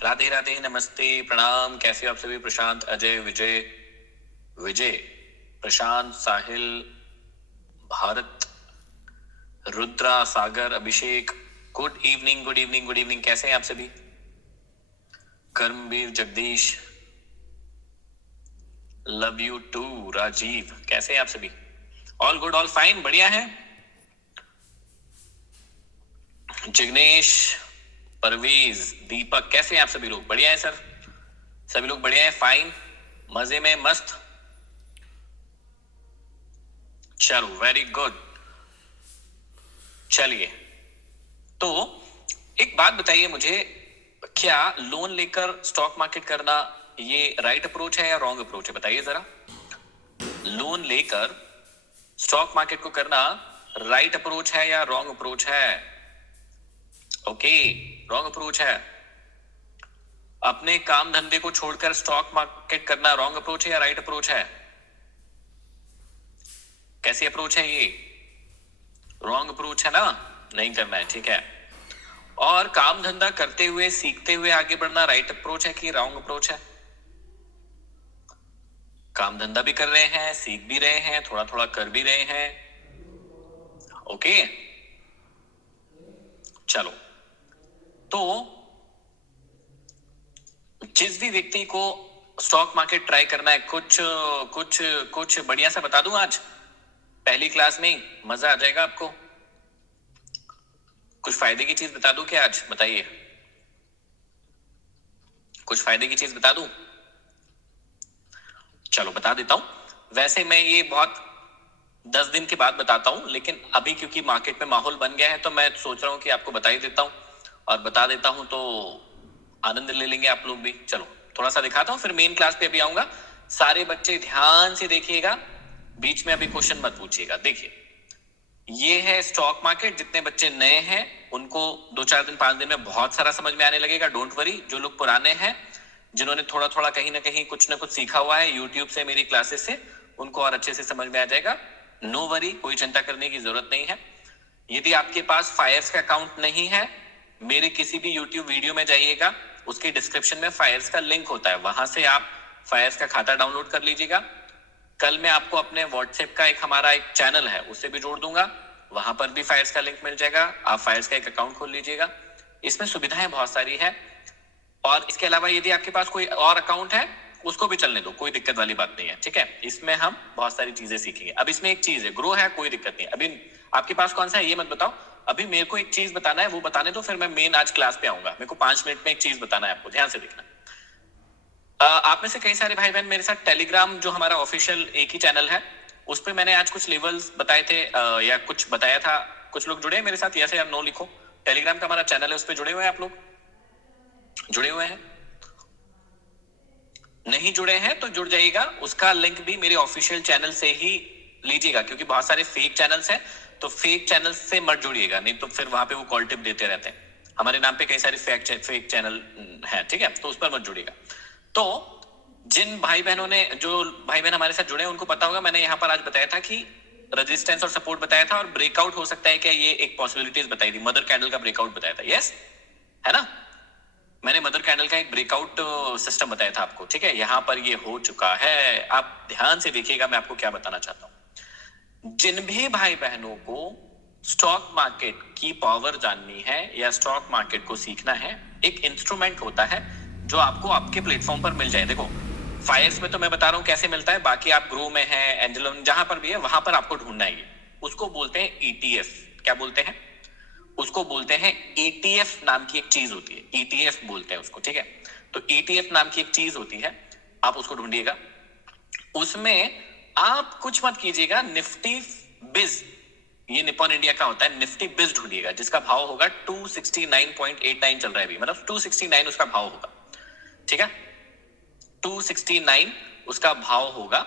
राधे राधे, नमस्ते, प्रणाम। कैसे हो आप सभी? Prashant, Ajay, Vijay, Vijay, Prashant, Sahil, Bharat, Rudra, Sagar, Abhishek, good evening, good evening, good evening. कैसे हैं आप सभी? Karmveer, Jagdish, love you too, Rajiv, कैसे हैं आप सभी? ऑल गुड, ऑल फाइन, बढ़िया है। जिग्नेश, परवेज, दीपक, कैसे हैं आप सभी लोग? बढ़िया है सर, सभी लोग बढ़िया है, फाइन, मजे में, मस्त। चलो, वेरी गुड। चलिए, तो एक बात बताइए मुझे, क्या लोन लेकर स्टॉक मार्केट करना ये राइट अप्रोच है या रॉन्ग अप्रोच है? बताइए जरा। लोन लेकर स्टॉक मार्केट को करना राइट अप्रोच है या रॉन्ग अप्रोच है? ओके, रॉन्ग अप्रोच है। अपने काम धंधे को छोड़कर स्टॉक मार्केट करना रॉन्ग अप्रोच है या राइट अप्रोच है? कैसी अप्रोच है ये? रॉन्ग अप्रोच है ना, नहीं करना है, ठीक है। और काम धंधा करते हुए, सीखते हुए आगे बढ़ना राइट अप्रोच है कि रॉन्ग अप्रोच है? काम धंधा भी कर रहे हैं, सीख भी रहे हैं, थोड़ा थोड़ा कर भी रहे हैं, ओके। चलो, तो जिस भी व्यक्ति को स्टॉक मार्केट ट्राई करना है, कुछ कुछ कुछ बढ़िया सा बता दूं आज पहली क्लास में ही, मजा आ जाएगा आपको। कुछ फायदे की चीज बता दूं क्या आज? बताइए, कुछ फायदे की चीज बता दूं? चलो बता देता हूं। वैसे मैं ये बहुत 10 दिन के बाद बताता हूं, लेकिन अभी क्योंकि मार्केट में माहौल बन गया है तो मैं सोच रहा हूं कि आपको बता ही देता हूं, और बता देता हूं तो आनंद ले लेंगे आप लोग भी। चलो थोड़ा सा दिखाता हूं, फिर मेन क्लास पे अभी आऊंगा। सारे बच्चे ध्यान से देखिएगा, बीच में अभी क्वेश्चन मत पूछिएगा। देखिए, ये है स्टॉक मार्केट। जितने बच्चे नए हैं उनको 2-4 दिन, 5 दिन में बहुत सारा समझ में आने लगेगा, डोंट वरी। जो लोग पुराने हैं, जिन्होंने थोड़ा थोड़ा कहीं ना कहीं कुछ ना कुछ सीखा हुआ है यूट्यूब से, मेरी क्लासेस से, उनको और अच्छे से समझ में आ जाएगा। नो वरी, कोई चिंता करने की जरूरत नहीं है। यदि आपके पास फायर्स का अकाउंट नहीं है, मेरे किसी भी यूट्यूब वीडियो में जाइएगा, उसके डिस्क्रिप्शन में फायर्स का लिंक होता है, वहां से आप फायर्स का खाता डाउनलोड कर लीजिएगा। कल मैं आपको अपने व्हाट्सएप का हमारा एक चैनल है उससे भी जोड़ दूंगा, वहां पर भी फायर्स का लिंक मिल जाएगा। आप फायर्स का एक अकाउंट खोल लीजिएगा, इसमें सुविधाएं बहुत सारी है। और इसके अलावा यदि आपके पास कोई और अकाउंट है, उसको भी चलने दो, कोई दिक्कत वाली बात नहीं है, ठीक है। इसमें हम बहुत सारी चीजें सीखेंगे। अब इसमें एक चीज है, ग्रो है, कोई दिक्कत नहीं। अभी आपके पास कौन सा है ये मत बताओ, अभी मेरे को एक चीज बताना है, वो बताने दो, फिर मैं मेन आज क्लास पे आऊंगा। मेरे को 5 मिनट में एक चीज बताना है आपको, ध्यान से देखना। आप में से कई सारे भाई बहन मेरे साथ टेलीग्राम, जो हमारा ऑफिशियल एक ही चैनल है, उस पर मैंने आज कुछ लेवल्स बताए थे, या कुछ बताया था। कुछ लोग जुड़े हैं मेरे साथ, यस या नो लिखो। टेलीग्राम का हमारा चैनल है, उस पर जुड़े हुए हैं आप लोग? जुड़े हुए हैं? नहीं जुड़े हैं तो जुड़ जाइएगा, उसका लिंक भी मेरे ऑफिशियल चैनल से ही लीजिएगा, क्योंकि बहुत सारे फेक चैनल्स हैं, तो फेक चैनल से मत जुड़िएगा, नहीं तो फिर वहां पे वो कॉल टिप देते रहते हैं। हमारे नाम पे कई सारे फेक चैनल हैं, ठीक है, तो उस पर मत जुड़िएगा। तो जिन भाई बहनों ने, जो भाई बहन हमारे साथ जुड़े हैं, उनको पता होगा मैंने यहाँ पर आज बताया था कि रेजिस्टेंस और सपोर्ट बताया था, और ब्रेकआउट हो सकता है क्या, ये एक पॉसिबिलिटीज बताई थी। मदर कैंडल का ब्रेकआउट बताया था, यस है ना। मैंने मदर कैंडल का एक ब्रेकआउट सिस्टम बताया था आपको, ठीक है। यहां पर ये हो चुका है, आप ध्यान से देखिएगा मैं आपको क्या बताना चाहता हूं। जिन भी भाई बहनों को स्टॉक मार्केट की पावर जाननी है या स्टॉक मार्केट को सीखना है, एक इंस्ट्रूमेंट होता है जो आपको आपके प्लेटफॉर्म पर मिल जाए। देखो, फायर्स में तो मैं बता रहा हूं कैसे मिलता है, बाकी आप ग्रो में है, एंजलो में, जहां पर भी है, वहां पर आपको ढूंढना है। उसको बोलते हैं ईटीएफ। क्या बोलते हैं? उसको बोलते हैं ईटीएफ। नाम की एक चीज होती है, ईटीएफ बोलते हैं उसको, ठीक है। तो ईटीएफ नाम की एक चीज होती है, आप उसको ढूंढिएगा। उसमें आप कुछ मत कीजिएगा, निफ्टी बिज, ये निपॉन इंडिया का होता है, निफ्टी बिज ढूंढिएगा, जिसका भाव होगा 269.89 चल रहा है अभी, मतलब 269 उसका भाव होगा, ठीक है। 269 उसका भाव होगा,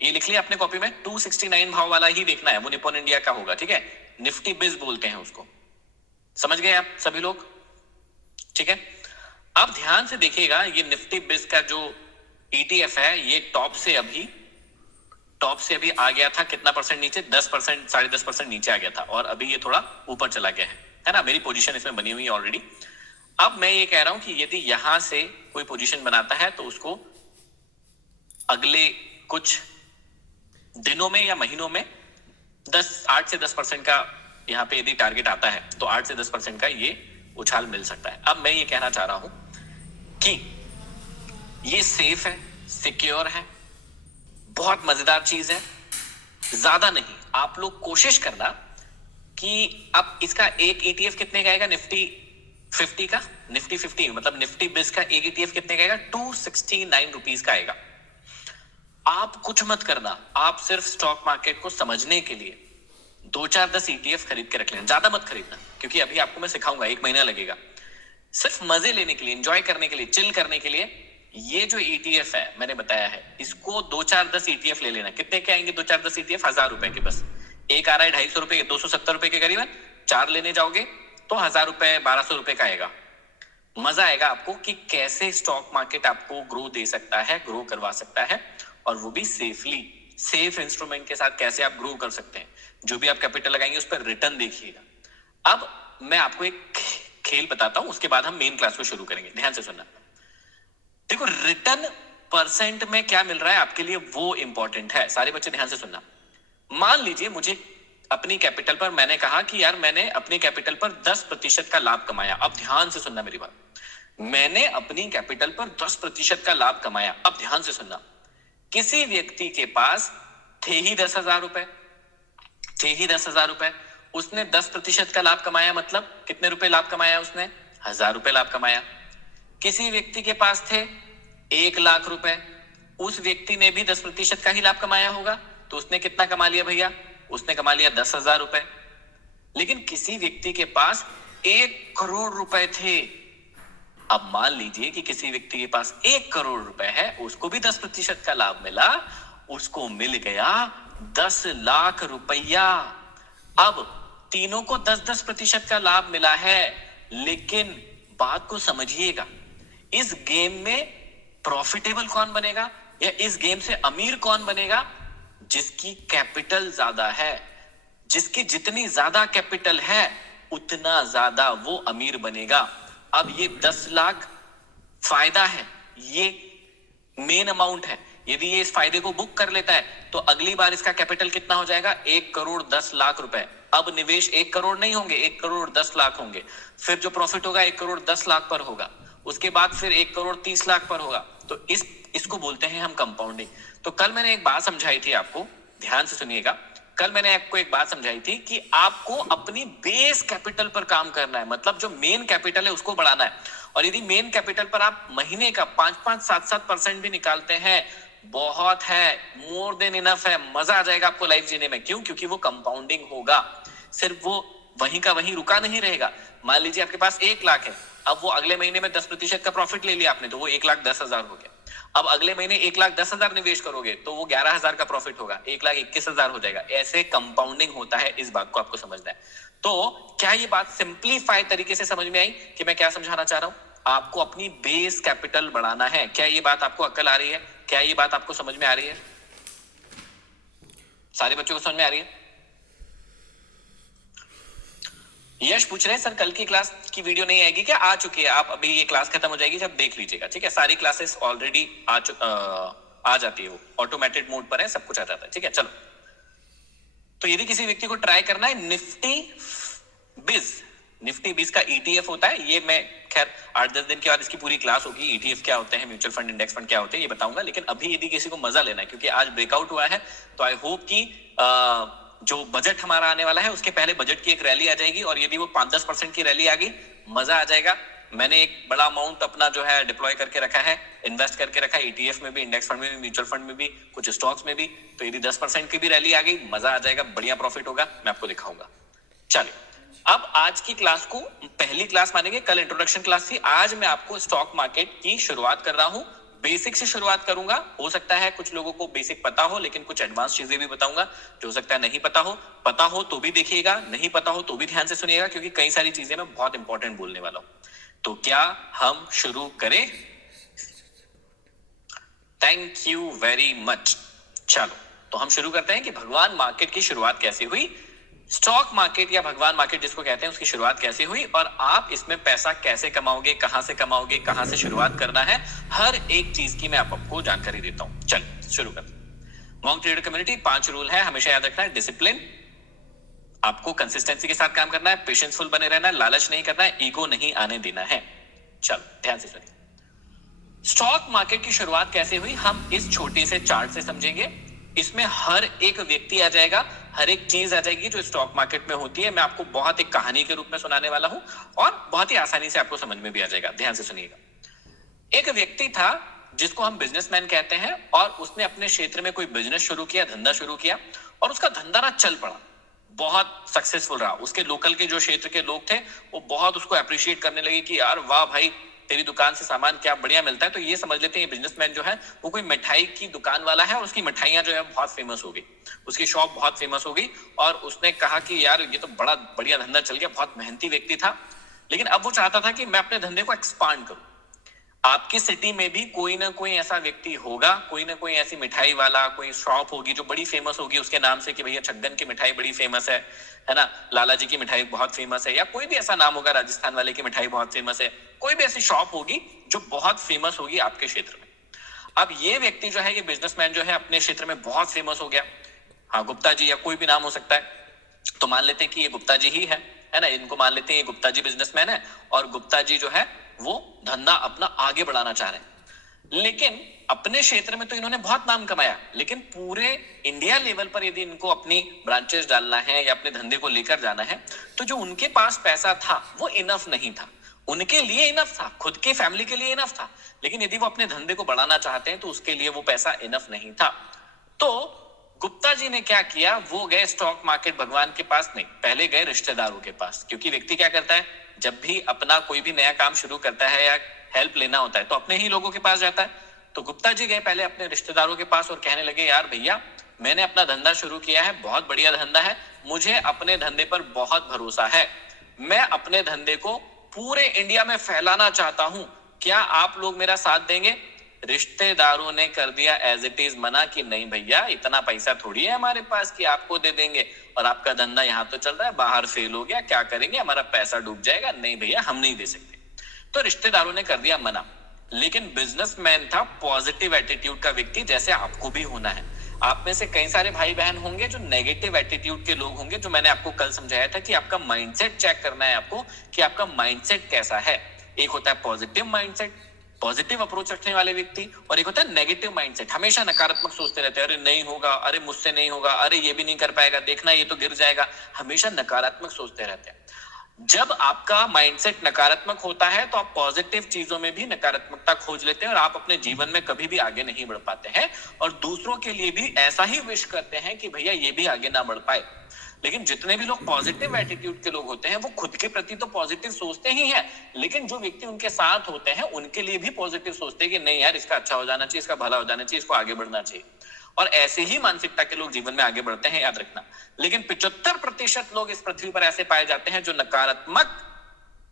ये लिख लिया अपने कॉपी में, 269 भाव वाला ही देखना है, वो निपॉन इंडिया का होगा, ठीक है। निफ्टी बिज बोलते हैं उसको, समझ गए आप सभी लोग? ठीक है। अब ध्यान से देखिएगा, ये निफ्टी बिज का जो ईटीएफ है, ये टॉप से अभी आ गया था कितना परसेंट नीचे, 10%, 10.5% नीचे आ गया था, और अभी ये थोड़ा ऊपर चला गया है ना। मेरी पोजीशन इसमें बनी हुई है ऑलरेडी। अब मैं ये कह रहा हूं कि यदि यहां से कोई पोजीशन बनाता है तो उसको अगले कुछ दिनों में या महीनों में 8 से 10% का यहाँ पे यदि टारगेट आता है तो 8 से 10% का ये उछाल मिल सकता है। अब मैं ये कहना चाह रहा हूं कि ये सेफ है, सिक्योर है, बहुत मजेदार चीज है। ज्यादा नहीं, आप लोग कोशिश करना कि अब इसका एक ETF कितने का आएगा, निफ्टी 50 का, निफ्टी 50 मतलब निफ्टी बिस का एक ETF कितने का आएगा, 269 रुपीज का आएगा। आप कुछ मत करना, आप सिर्फ स्टॉक मार्केट को समझने के लिए 2-4-10 ETF खरीद के रख लेना, ज्यादा मत खरीदना, क्योंकि अभी आपको मैं सिखाऊंगा, 1 महीना लगेगा। सिर्फ मजे लेने के लिए, एंजॉय करने के लिए, चिल करने के लिए ये जो ETF है मैंने बताया है, इसको 2-4-10 ETF ले लेना। कितने के आएंगे 2-4-10 ETF? 1000 रुपए के बस। एक आ रहा है 250 रुपए, 270 रुपए के करीबन। 4 लेने जाओगे तो 1000 रुपए, 1200 रुपए का आएगा। मजा आएगा आपको कि कैसे स्टॉक मार्केट आपको ग्रो दे सकता है, ग्रो करवा सकता है, और वो भी सेफली, सेफ इंस्ट्रूमेंट के साथ कैसे आप ग्रो कर सकते हैं। जो भी आप कैपिटल लगाएंगे उस पर रिटर्न देखिएगा। अब मैं आपको एक खेल बताता हूं, उसके बाद हम मेन क्लास को शुरू करेंगे। ध्यान से सुनना। देखो, रिटर्न परसेंट में क्या मिल रहा है आपके लिए वो इंपॉर्टेंट है। सारे बच्चे ध्यान से सुनना। मान लीजिए मुझे अपनी कैपिटल पर, मैंने कहा कि यार मैंने अपनी कैपिटल पर 10% का लाभ कमाया। अब ध्यान से सुनना मेरी बात। मैंने अपनी कैपिटल पर 10% का लाभ कमाया। अब ध्यान से सुनना। किसी व्यक्ति के पास थे ही 10,000 रुपए, थे ही 10,000 रुपए, उसने 10% का लाभ कमाया, मतलब कितने रुपए लाभ कमाया उसने? 1000 रुपए लाभ कमाया। किसी व्यक्ति के पास थे 1 लाख रुपए, उस व्यक्ति ने भी 10% का ही लाभ कमाया होगा, तो उसने कितना कमा लिया भैया? उसने कमा लिया 10,000 रुपए। लेकिन किसी व्यक्ति के पास 1 करोड़ रुपए थे। अब मान लीजिए कि किसी व्यक्ति के पास 1 करोड़ रुपए है, उसको भी 10% का लाभ मिला, उसको मिल गया 10 लाख रुपया। अब तीनों को 10-10% का लाभ मिला है, लेकिन बात को समझिएगा, इस गेम में प्रॉफिटेबल कौन बनेगा या इस गेम से अमीर कौन बनेगा? जिसकी कैपिटल ज्यादा है। जिसकी जितनी ज्यादा कैपिटल है उतना ज्यादा वो अमीर बनेगा। अब ये 10 लाख फायदा है, ये मेन अमाउंट है। यदि ये इस फायदे को बुक कर लेता है तो अगली बार इसका कैपिटल कितना हो जाएगा? 1 करोड़ 10 लाख रुपए। अब निवेश 1 करोड़ नहीं होंगे, 1 करोड़ 10 लाख होंगे। फिर जो प्रॉफिट होगा 1 करोड़ 10 लाख पर होगा, उसके बाद फिर 1 करोड़ 30 लाख पर होगा। तो इसको बोलते हैं हम कंपाउंडिंग। तो कल मैंने एक बात समझाई थी आपको, ध्यान से सुनिएगा। कल मैंने आपको एक बात समझाई थी कि आपको अपनी बेस कैपिटल पर काम करना है, मतलब जो मेन कैपिटल है उसको बढ़ाना है। और यदि मेन कैपिटल पर आप महीने का 5-5, 7-7% भी निकालते हैं, बहुत है, मोर देन इनफ है। मजा आ जाएगा आपको लाइफ जीने में। क्यों? क्योंकि वो कंपाउंडिंग होगा। सिर्फ वो वहीं का वहीं रुका नहीं रहेगा। मान लीजिए आपके पास 1 लाख है, अब वो अगले महीने में 10% का प्रॉफिट ले लिया आपने, तो वो 1,10,000 हो गया। अब अगले महीने 1,10,000 निवेश करोगे तो वो 11,000 का प्रॉफिट होगा, 1,21,000 हो जाएगा। ऐसे कंपाउंडिंग होता है, इस बात को आपको समझना है। तो क्या ये बात सिंप्लीफाइड तरीके से समझ में आई कि मैं क्या समझाना चाह रहा हूं? आपको अपनी बेस कैपिटल बढ़ाना है। क्या ये बात आपको अक्ल आ रही है? क्या ये बात आपको समझ में आ रही है? सारे बच्चों को समझ में आ रही है? यश पूछ रहे हैं सर कल की क्लास की वीडियो नहीं आएगी क्या? आ चुकी है, आप अभी ये क्लास खत्म हो जाएगी जब देख लीजिएगा, ठीक है? सारी क्लासेस ऑलरेडी आ जाती है, वो ऑटोमेटेड मोड पर है, सब कुछ आ जाता है, ठीक है? चलो, तो यदि किसी व्यक्ति को ट्राई करना है निफ्टी बिज का ETF होता है, ये मैं खैर 8-10 दिन के बाद इसकी पूरी क्लास होगी। ETF क्या होते हैं, म्यूचुअल फंड, इंडेक्स फंड क्या होते हैं, ये बताऊंगा। लेकिन अभी यदि किसी को मजा लेना है, क्योंकि आज ब्रेकआउट हुआ है, तो आई होप कि जो बजट हमारा आने वाला है उसके पहले बजट की एक रैली आ जाएगी, और यदि वो 5-10% की रैली आ गई, मजा आ जाएगा। मैंने एक बड़ा अमाउंट अपना जो है डिप्लॉय करके रखा है, इन्वेस्ट करके रखा है, ETF में भी, इंडेक्स फंड में भी, म्यूचुअल फंड में भी, कुछ स्टॉक्स में भी। तो यदि 10% की भी रैली आ गई, मजा आ जाएगा, बढ़िया प्रॉफिट होगा, मैं आपको दिखाऊंगा। चलिए, अब आज की क्लास को पहली क्लास मानेंगे। कल इंट्रोडक्शन क्लास थी, आज मैं आपको स्टॉक मार्केट की शुरुआत कर रहा हूं। बेसिक से शुरुआत करूंगा। हो सकता है कुछ लोगों को बेसिक पता हो, लेकिन कुछ एडवांस चीजें भी बताऊंगा जो हो सकता है नहीं पता हो। पता हो तो भी देखिएगा, नहीं पता हो तो भी ध्यान से सुनिएगा, क्योंकि कई सारी चीजें मैं बहुत इंपॉर्टेंट बोलने वाला हूं। तो क्या हम शुरू करें? Thank you very much. चलो, तो हम शुरू करते हैं कि भगवान मार्केट की शुरुआत कैसे हुई। स्टॉक मार्केट या भगवान मार्केट जिसको कहते हैं, उसकी शुरुआत कैसे हुई और आप इसमें पैसा कैसे कमाओगे, कहां से कमाओगे, कहां से शुरुआत करना है, हर एक चीज की मैं आपको जानकारी देता हूं। चलिए शुरू करते हैं। मॉन्क ट्रेडर कम्युनिटी 5 रूल है, हमेशा याद रखना है। डिसिप्लिन, आपको कंसिस्टेंसी के साथ काम करना है, पेशेंसफुल बने रहना है, लालच नहीं करना है, ईगो नहीं आने देना है। चलो ध्यान से सुनिए। स्टॉक मार्केट की शुरुआत कैसे हुई हम इस छोटे से चार्ट से समझेंगे। इसमें हर एक व्यक्ति आ जाएगा, हर एक चीज आ जाएगी जो स्टॉक मार्केट में होती है। मैं आपको बहुत एक कहानी के रूप में सुनाने वाला हूं और बहुत ही आसानी से आपको समझ में भी आ जाएगा। ध्यान से सुनिएगा। एक व्यक्ति था जिसको हम बिजनेसमैन कहते हैं और उसने अपने क्षेत्र में कोई बिजनेस शुरू किया, धंधा शुरू किया और उसका धंधा ना चल पड़ा, बहुत सक्सेसफुल रहा। उसके लोकल के जो क्षेत्र के लोग थे वो बहुत उसको अप्रिशिएट करने लगे कि यार वाह भाई, तेरी दुकान से सामान क्या बढ़िया मिलता है। तो ये समझ लेते हैं ये बिजनेसमैन जो है वो कोई मिठाई की दुकान वाला है और उसकी मिठाइयां जो है बहुत फेमस हो गई, उसकी शॉप बहुत फेमस हो गई। और उसने कहा कि यार ये तो बड़ा बढ़िया धंधा चल गया। बहुत मेहनती व्यक्ति था, लेकिन अब वो चाहता था कि मैं अपने धंधे को एक्सपांड करूं। आपकी सिटी में भी कोई ना कोई ऐसा व्यक्ति होगा, कोई ना कोई ऐसी मिठाई वाला, कोई शॉप होगी जो बड़ी फेमस होगी उसके नाम से कि भैया छगन की मिठाई बड़ी फेमस है ना, लाला जी की मिठाई बहुत फेमस है, या कोई भी ऐसा नाम होगा, राजस्थान वाले की मिठाई बहुत फेमस है। कोई भी ऐसी शॉप होगी जो बहुत फेमस होगी आपके क्षेत्र में। अब ये व्यक्ति जो है, ये बिजनेसमैन जो है, अपने क्षेत्र में बहुत फेमस हो गया। हाँ, गुप्ता जी या कोई भी नाम हो सकता है, तो मान लेते हैं कि ये गुप्ता जी ही है ना, इनको मान लेते हैं ये गुप्ता जी बिजनेसमैन है और गुप्ता जी जो है वो धंधा अपना आगे बढ़ाना चाह रहे हैं। लेकिन अपने क्षेत्र में तो इन्होंने बहुत नाम कमाया, लेकिन पूरे इंडिया लेवल पर यदि इनको अपनी ब्रांचेस डालना है या अपने धंधे को लेकर जाना है, तो जो उनके पास पैसा था वो इनफ नहीं था। उनके लिए इनफ था, खुद के फैमिली के लिए इनफ था, लेकिन यदि वो अपने धंधे को बढ़ाना चाहते हैं तो उसके लिए वो पैसा इनफ नहीं था। तो गुप्ता जी ने क्या किया, वो गए स्टॉक मार्केट भगवान के पास नहीं, पहले गए रिश्तेदारों के पास। क्योंकि व्यक्ति क्या करता है, जब भी अपना कोई भी नया काम शुरू करता है या हेल्प लेना होता है तो अपने ही लोगों के पास जाता है। तो गुप्ता जी गए पहले अपने रिश्तेदारों के पास और कहने लगे, यार भैया मैंने अपना धंधा शुरू किया है, बहुत बढ़िया धंधा है, मुझे अपने धंधे पर बहुत भरोसा है, मैं अपने धंधे को पूरे इंडिया में फैलाना चाहता हूं, क्या आप लोग मेरा साथ देंगे। रिश्तेदारों ने कर दिया एज इट इज मना कि नहीं भैया, इतना पैसा थोड़ी है हमारे पास कि आपको दे देंगे, और आपका धंधा यहाँ तो चल रहा है, बाहर फेल हो गया, क्या करेंगे, हमारा पैसा डूब जाएगा, नहीं भैया हम नहीं दे सकते। तो रिश्तेदारों ने कर दिया मना। लेकिन बिजनेसमैन था पॉजिटिव एटीट्यूड का व्यक्ति, जैसे आपको भी होना है। आप में से कई सारे भाई बहन होंगे जो नेगेटिव एटीट्यूड के लोग होंगे, जो मैंने आपको कल समझाया था कि आपका माइंडसेट चेक करना है आपको कि आपका माइंडसेट कैसा है। एक होता है पॉजिटिव माइंडसेट, पॉजिटिव अप्रोच रखने वाले व्यक्ति, और एक होता है नेगेटिव माइंडसेट, हमेशा नकारात्मक सोचते रहते हैं, अरे नहीं होगा, अरे मुझसे नहीं होगा, अरे ये भी नहीं कर पाएगा, देखना ये तो गिर जाएगा, हमेशा नकारात्मक सोचते रहते हैं। जब आपका माइंडसेट नकारात्मक होता है तो आप पॉजिटिव चीजों में भी नकारात्मकता खोज लेते हैं और आप अपने जीवन में कभी भी आगे नहीं बढ़ पाते हैं, और दूसरों के लिए भी ऐसा ही विश करते हैं कि भैया ये भी आगे ना बढ़ पाए। लेकिन जितने भी लोग पॉजिटिव एटीट्यूड के लोग होते हैं वो खुद के प्रति तो पॉजिटिव सोचते ही हैं, लेकिन जो व्यक्ति उनके साथ होते हैं उनके लिए भी पॉजिटिव सोचते हैं कि नहीं यार, इसका अच्छा हो जाना चाहिए, इसका भला हो जाना चाहिए, इसको आगे बढ़ना चाहिए। और ऐसे ही मानसिकता के लोग जीवन में आगे बढ़ते हैं, याद रखना। लेकिन 75% लोग इस पृथ्वी पर ऐसे पाए जाते हैं जो नकारात्मक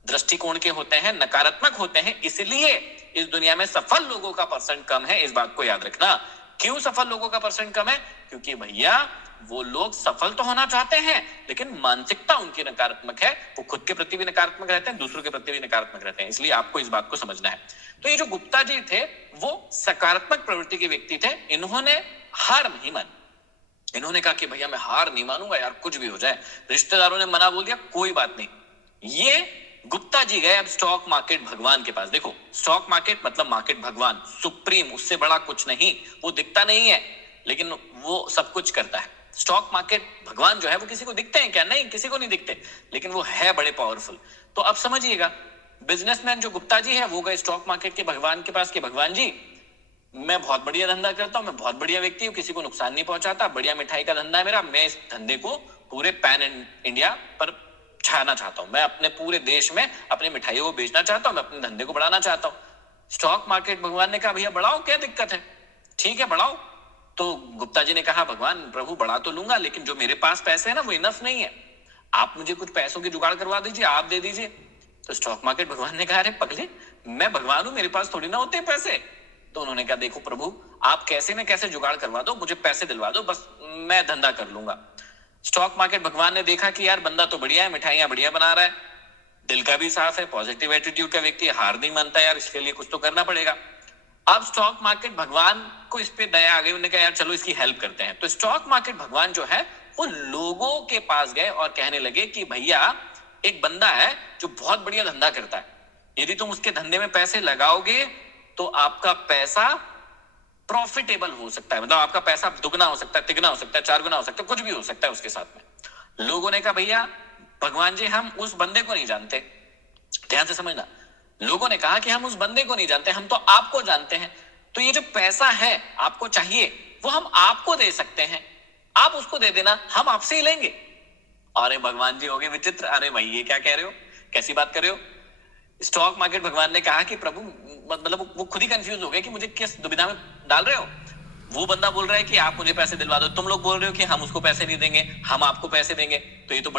दृष्टिकोण के होते हैं, नकारात्मक होते हैं, इसलिए इस दुनिया में सफल लोगों का परसेंट कम है। इस बात को याद रखना। क्यों सफल लोगों का परसेंट कम है? क्योंकि भैया वो लोग सफल तो होना चाहते हैं लेकिन मानसिकता उनकी नकारात्मक है, वो खुद के प्रति भी नकारात्मक रहते हैं, दूसरों के प्रति भी नकारात्मक रहते हैं। इसलिए आपको इस बात को समझना है। तो ये जो गुप्ता जी थे वो सकारात्मक प्रवृत्ति के व्यक्ति थे। इन्होंने हार नहीं मानी। इन्होंने कहा कि भैया मैं हार नहीं मानूंगा यार, कुछ भी हो जाए। रिश्तेदारों ने मना बोल दिया, कोई बात नहीं। ये गुप्ता जी गए अब स्टॉक मार्केट भगवान के पास। देखो, स्टॉक मार्केट मतलब मार्केट भगवान, सुप्रीम, उससे बड़ा कुछ नहीं। वो दिखता नहीं है लेकिन वो सब कुछ करता है। स्टॉक मार्केट भगवान जो है वो किसी को दिखते हैं क्या? नहीं, किसी को नहीं दिखते, लेकिन वो है बड़े पावरफुल। तो अब समझिएगा, बिजनेसमैन जो गुप्ता जी है वो गए स्टॉक मार्केट के भगवान के पास कि भगवान जी, मैं बहुत बढ़िया धंधा करता हूं, मैं बहुत बढ़िया व्यक्ति हूं, किसी को नुकसान नहीं पहुंचाता, बढ़िया मिठाई का धंधा है मेरा, मैं इस धंधे को पूरे पैन इंडिया पर छाना चाहता हूं, मैं अपने पूरे देश में अपनी मिठाइयों को बेचना चाहता हूं, मैं अपने धंधे को बढ़ाना चाहता हूं। स्टॉक मार्केट भगवान ने कहा भैया बढ़ाओ, क्या दिक्कत है, ठीक है बढ़ाओ। तो गुप्ता जी ने कहा भगवान प्रभु बढ़ा तो लूंगा, लेकिन जो मेरे पास पैसे है ना वो इनफ नहीं है, आप मुझे कुछ पैसों की जुगाड़ करवा दीजिए, आप दे दीजिए। तो स्टॉक मार्केट भगवान ने कहा अरे पगले, मैं भगवान हूं, मेरे पास थोड़ी ना होते पैसे। तो उन्होंने कहा देखो प्रभु, आप कैसे न कैसे जुगाड़ करवा दो, मुझे पैसे दिलवा दो, बस मैं धंधा कर लूंगा। स्टॉक मार्केट भगवान ने देखा कि यार बंदा तो बढ़िया है, मिठाइयां बढ़िया बना रहा है, दिल का भी साफ है, पॉजिटिव एटीट्यूड का व्यक्ति, हार नहीं मानता, यार इसके लिए कुछ तो करना पड़ेगा। अब स्टॉक मार्केट भगवान को इस पे दया आ गई, उन्होंने कहा यार चलो इसकी हेल्प करते हैं। तो स्टॉक मार्केट भगवान जो है वो लोगों के पास गए और कहने लगे कि भैया एक बंदा है जो बहुत बढ़िया धंधा करता है, यदि तुम उसके धंधे में पैसे लगाओगे तो आपका पैसा प्रॉफिटेबल हो सकता है, मतलब आपका पैसा दुगना हो सकता है, तिगना हो सकता है, चार गुना हो सकता है, कुछ भी हो सकता है उसके साथ में। लोगों ने कहा भैया भगवान जी हम उस बंदे को नहीं जानते, ध्यान से समझना, लोगों ने कहा कि हम उस बंदे को नहीं जानते, हम तो आपको जानते हैं, तो ये जो पैसा है आपको चाहिए वो हम आपको दे सकते हैं, आप उसको दे देना, हम आपसे ही लेंगे। अरे भगवान जी हो गए विचित्र, अरे भाई ये क्या कह रहे हो, कैसी बात कर रहे हो। स्टॉक मार्केट भगवान ने कहा कि प्रभु, मतलब वो खुद ही कंफ्यूज हो गए कि मुझे किस दुविधा में डाल रहे हो। वो बंदा बोल रहा है कि आप मुझे पैसे दिलवा दो, तुम लोग बोल रहे हो कि हम उसको पैसे नहीं देंगे, हम आपको पैसे देंगे, तो ये तो